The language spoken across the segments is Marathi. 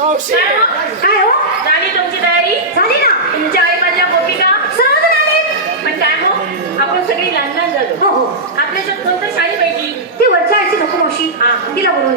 काय हो? झाली तुमची तयारी? झाली ना? तुमच्या आई माझ्या गोपिका सर्व पण काय हो आपण सगळी लहान लहान झालो. हो हो. आपल्या कोणतं शाळेत पाहिजे? ती वरच्या आईची नको मावशी. तिला बोलून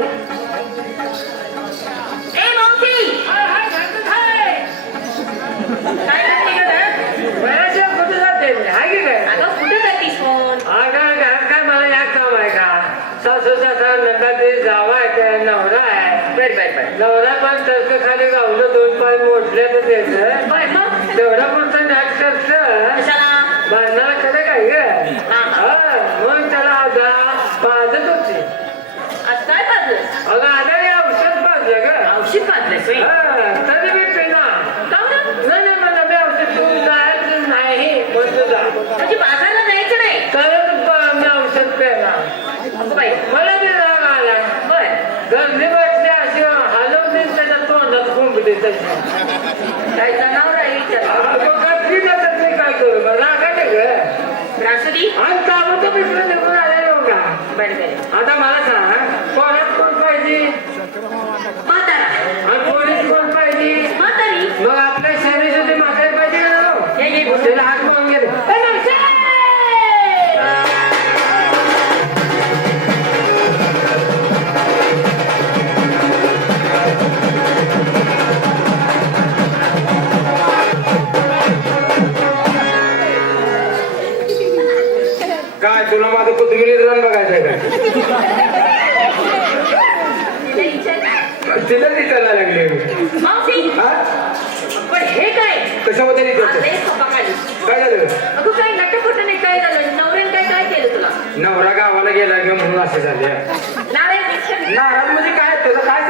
सासू सासरा नंदाचे जावा आहे त्या नवरा आहे. बर बर बर नवरा पण तसं खाली गावलं दोन पाय मोडले तर त्याचं. बर मग? तेवढा पुरतं नाट करतं. कशाला? बांधणारा खरं काय ग हा. मग त्याला आजा पाजत होती. आज काय पाजलं अगं आजारी औषध पाजलं ग. औषध पाजलं सोयी हा, तरी तुला माझं कोथिंबीर रन बघायचंय काय? तिला दिसायला लागले पण हे काय? कशामध्ये. काय झालं? अगं काय नटपट नाही काय झालं? नवऱ्याने काय काय केलं तुला? नवरा गावाला गेला ग म्हणून असे झाले. नाराज म्हणजे काय? तुझं काय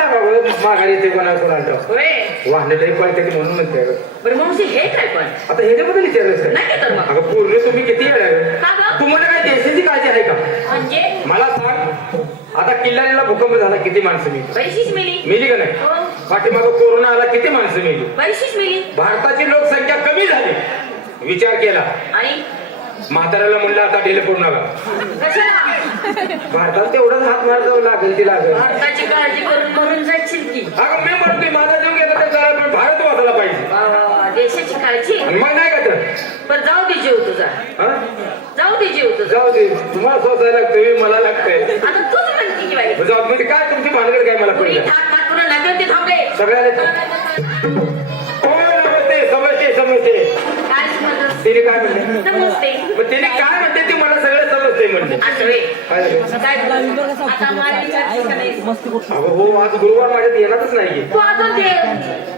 माघारी ते कोणा कोणाला होय. वाहने लई पळते म्हणून म्हणते अगं. बरं मावशी हे काय पण? आता ह्याच्याबद्दल विचारायचं नाही तर मग. अगं पूर्ण तुम्ही किती का गं? तुम्हाला काय देशाची काळजी आहे का? म्हणजे? मला सांग. आता किल्लारीला भूकंप झाला किती माणसं मिली? बरीचशीच मिली. मिली का नाही? हो. पाठीमागं कोरोना आला किती माणसं मिली? बरीचशीच मिली. भारताची लोकसंख्या कमी झाली. विचार केला. आणि म्हाताऱ्याला म्हणलं आता ढिले पडू नका. कशाला? भारतात तेवढंच हात मार जाऊ लागेल ती लागेल. भारताची काळजी करून मरून जायची की. अगं मी म्हणतोय माझा जीव गेला तर जरा पण भारत वाचायला पाहिजे. वा. देशाची काळजी. आणि मग नाही का तर? पण जाऊ दे जीव तुझा. हा? जाऊ दे जीव तुझा. जाऊ दे तुम्हाला लागतोय मला लागतंय. आता तूच म्हणते की बाई. जाऊ दे काय तुमची भानगड काय मला पुरी कळलं? थाट थाट पुन्हा लागेल ते थांबले. सगळ्याला नमस्ते समजते समजते काय? तिने काय म्हणले? नमस्ते. मग तिने काय म्हणते ते मला सगळं काय आता मला का नाही? अगं हो आज गुरुवार माझ्यात येणारच नाही तू अजून ते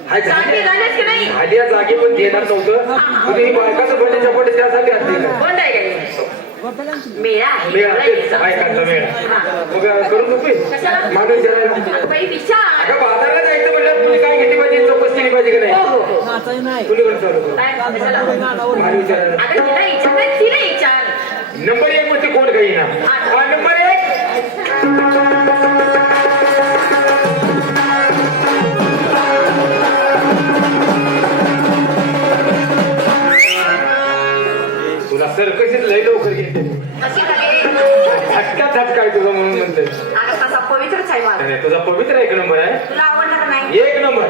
हाय, जागे की नाही? पण येणार नव्हतं. तुम्ही बायकाचं भरणे चपट त्यासाठी असते का कोण आहे काय? मेळा आहे. मेळा मला तेच. यायचं. बायकांचा मेळा. हा. मग करून नको. कशाला? मागं विचारायला अगं बाई विचार. अगं बाजारला जायचं म्हणलं तुम्ही काय घेतली पाहिजे? चौकस केली पाहिजे का हो नाही? हो हो. कुणी पण चालू करू. काय कशाला? मला विचारायला अगं तिला विचार नाही, तिला विचार. नंबर सरकशीच लय लवकर घेते काय झटका झटका आहे तुझा म्हणून म्हणते. तसा पवित्रच आहे माझा तुझा पवित्र एक नंबर आहे. तुला नाही? एक नंबर.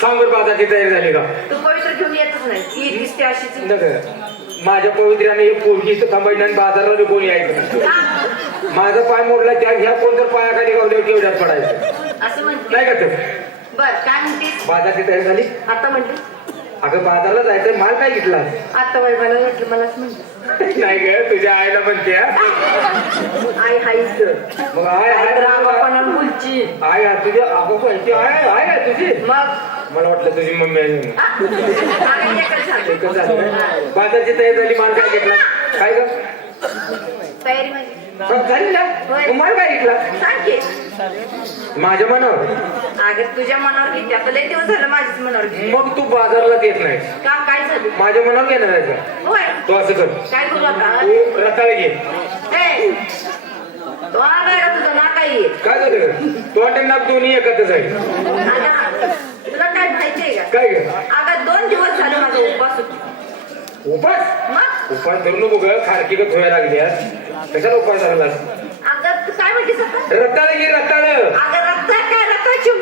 सांग बरं बाजाची तयारी झाली का? तू पवित्र घेऊन येतच नाही. ती दिसते अशीच. माझ्या पवित्र्याने एक पोरगी इथं थांबायची आणि बाजाराला कोणी यायचं? माझा पाय मोडला त्या ह्या कोण तर पायाखाली गावल्यावर केवढ्यात पडायचं? असं म्हणते. नाही का तर बर काय म्हणतेस बाजारची तयारी झाली? आता म्हणते. अगं बाजारला जायचं माल काय घेतला? आता बाई मला वाटलं मलाच म्हणते. नाही ग तुझ्या आईला म्हणते हा. आई हाईच मग आय आय रामापणा बोलची आय आहे तुझ्या? अगं पाहिजे आय आय आहे. तुझी. मग? मला वाटलं तुझी मम्मी आहे म्हणून. एकच झालो. तयारी झाली माल काय घेतला. काय ग? तयारी ना? सांग की. माझ्या मनावर. अगं तुझ्या मनावर किती आता लय दिवस झालं माझ्याच मनावर किती मग तू बाजारला येत नाही. काम काय झालं? माझ्या मनावर घेणार आहे का? होय. तू असं कर. काय करू आता? तू रताळे घे. ए, तो आलाय का तुझा? नाका ये काय झालं? तू आणि नाक दोन्ही आहे. आता तुला काय माहितीये का? काय ग? अगं दोन दिवस झाले माझा उपवास होता. उपास? उपास धरू नको ग खारकी धुवायला लागली. कशाला उपास धरलास अगं काय म्हणतेस रताळे घे रताळ अगं काय?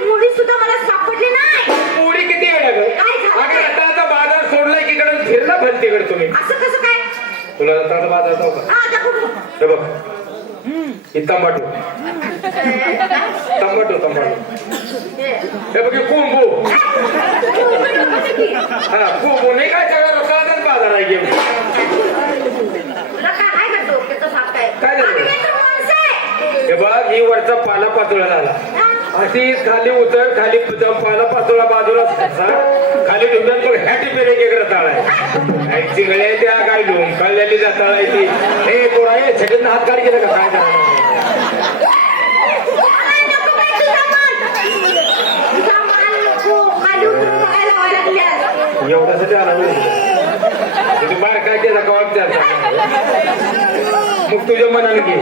मुडी सुद्धा मला सापडली नाही. पोळी किती वेळा झालं? अगं रताळाचा बाजार सोडलाय की कडे फिरला भलतीकडे तुम्ही. असं कसं काय? तुला रताळाचा बाजार जाऊ का? बघ. ही तंबाटू. तंबाटू तंबाटू. हे. बघ हे कुंभू तू इकडे बघ की. हा कुंभू नाही काय सगळा रताळाचाच बाजार आहे घेऊन तुला काय आहे का डोक्याचा भाग काय? काय झालं? अगं, हे बघ ही वरचा पाला पातोळा झाला. अशी खाली उतर खाली पाला पातोळा बाजूला खाली ह्या टिपेर एक एक रताळ आहे चिंगळे त्या काय लोंकाळलेली रताळ आहे ती हे पोरा हे छटीत हात काढ गेलं का? काय लागल्यास. एवढ्यासाठी आला तुझी बाहेर काय केला का वाटतं मग तुझ्या मनाने घे.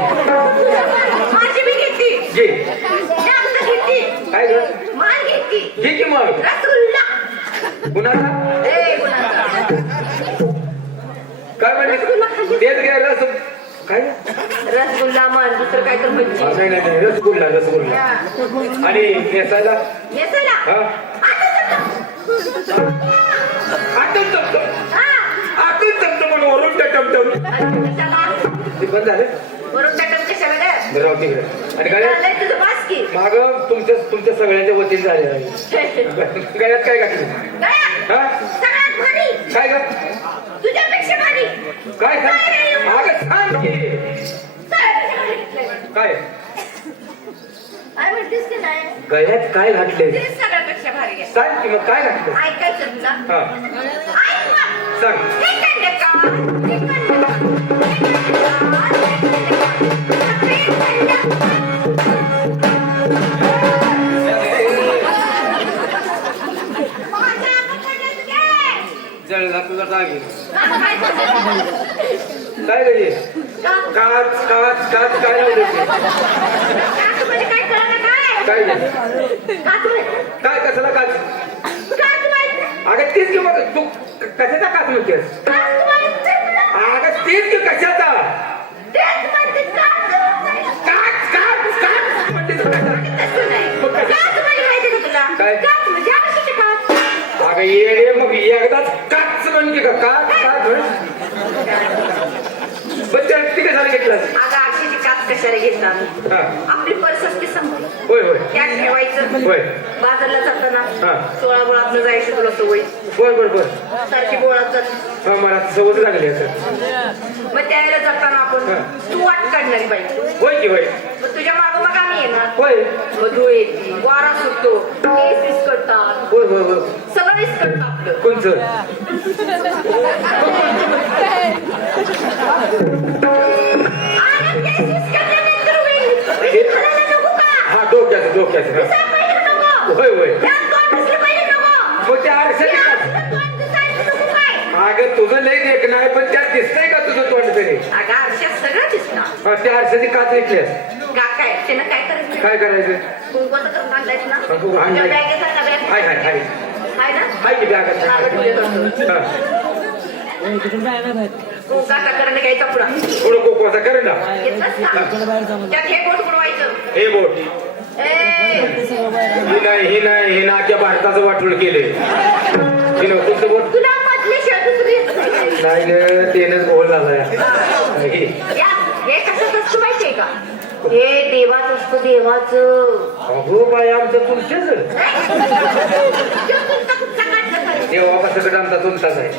माझी मी घेतली. घे. जास्त घेतली. काय ग? माल घेतली. घे की मग रसगुल्ला. कुणाला? ए गुलाबजाम. काय म्हणजे तेच घ्यायला असं काय? रसगुल्ला म्हण दुसरं काय तर म्हणजे असं नाही नाही रसगुल्ला रसगुल्ला. आणि नेसायला नेसायला हा. ते बंद झालं. राहू तिकडे आणि. माग तुमच्या तुमच्या सगळ्यांच्या वतीने झाले गळ्यात काय घातलं? गया, हा? सगळ्यात भारी. काय भारी. काय सांग अगं सांग की. काय? गळ्यात काय घातले. सांग की मग काय घातलं? हा. मग. सांग. आता काय का? काच काच काच काय काय काय? काय झालं? काच अगं तीच की मग तू कशाचा काच म्हणतेस अगं तीच की कशाचा? म्हणते का. पण त्या ती कशाला घेतलास अगं आरशाची काच कशाला घेतात? हा. आपली पर्स असते समोर होय होय. त्यात ठेवायचं. होय. बाजारला जाताना हा. सोळा बोळातनं जायचं तुला सवय? बर बर बर. सारखी बोळात जात. हा मला सवत लागली असं मग त्यावेळेला जाताना आपण हा. तू वाट काढणारी बाई. होय की होय मग तुझ्या मागं मग आम्ही येणार होय. मग धूळ येते वारा सुटतो. केस विस्कटतात होय होय होय. सगळं विस्कटतं आपलं. कोणचं? आणि केस विस्कटल्यानंतर होईल. विस्कटायला नको का? हा डोक्याचं डोक्याचं. पाहिजे नको? होय होय. दिसलं पाहिजे नको? मग त्या त्या अगं तुझं लय देख नाही पण त्यात दिसतंय का तुझं तोंड तरी? अगं आरशात सगळं दिसणार हा, त्या आरशाची का काय? त्यानं काय करायचं? काय करायचं? कुंकवाचं करून आणलायस ना? हा, कुंकू आणलंय. तुझ्या बॅगेत आहे ना बॅग? हाय हाय. हाय आहे ना? हाय की मागं ठेवलेलं. हा, करणं घ्यायचा पुढा. थोडं कोकवाचा कर ना घेतलंस ना त्यात हे बोट बुडवायचं. हे बोट. ए! ही नाही ही नाही हे नाक्या भारताचं वाटोळ केले हे बोट. तुला मधले शेळ दुसरी येत नाही. ग तेनच गोल झाला या, हे कसं असतं माहितीये का? हे देवाचं असतं देवाचं. अगो बाय आमचं तुमच्याच तो तुमचा कुठचा काढला पाहिजे. देवा सकट आमचा तुमचाच आहे.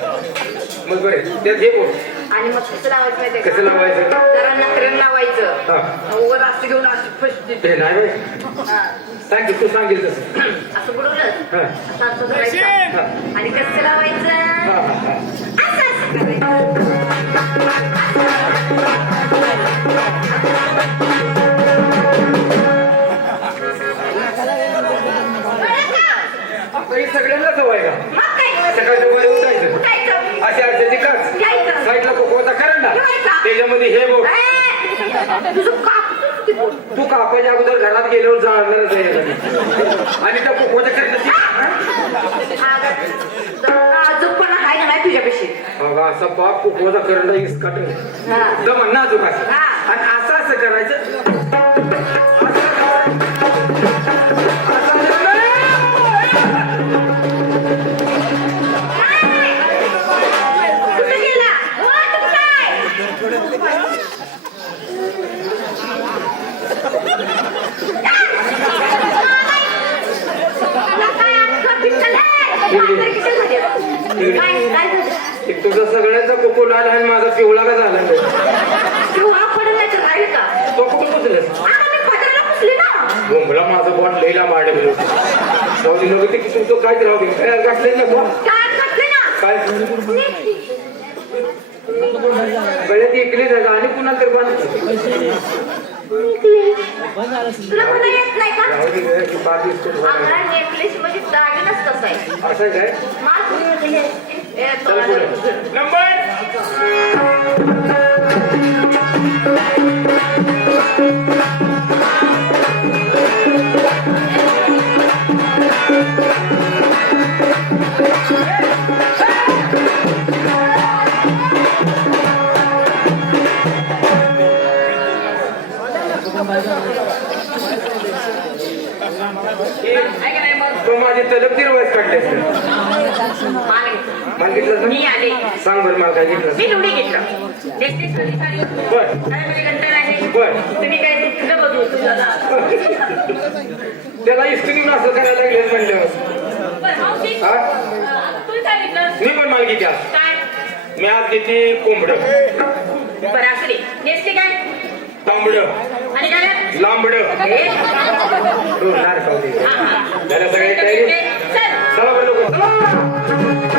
मग बरे त्यात हे बोट आणि मग कसं लावायचं माहितीये का? कसं लावायचं? जरा नखऱ्यानं लावायचं. वर असं घेऊन असं फसते ते नाही बाई. सांग की तू सांगेल तसं. असं बुडवलं? हा. असं असं धरायचं. हा. आणि कसं लावायचं? हा हा हा. त्याच्यामध्ये हे बोट तू कापाच्या अगोदर घरात गेल्यावर जाणारच आहे आणि त्या कोकोच्या करंडाची अगं असा बाप कोकवाचा करंडा इसकाट. दम नाजूक असं. आणि असं असं करायचं बोंबला माझं बॉन्ड लईला माडलं जाऊ दे नको ते तुमचं काय राहू दे. काय गाठले ना बुवा? काय काय. गळ्यात एकली जागा आणि पुन्हा तर बॉन्ड तुला म्हणा येत तीन वेळेस काढले मागितलं मी आले. सांग बरं मला काय घेतलं? मी निवडी घेतलं. नेसलीस कधी साडी. बर. काय म्हणजे घंटा आहे. बर. तुम्ही काय तुझं बघू तुझं त्याला इस्त्री असं करायला लागले घेतलं मी पण माल किती आज काय? मी आज किती कोंबड. बरं असले काय? तांबड. लांबड. हे? त्याला हा, हा. सगळी तयारी. चल. बरं लोक चला.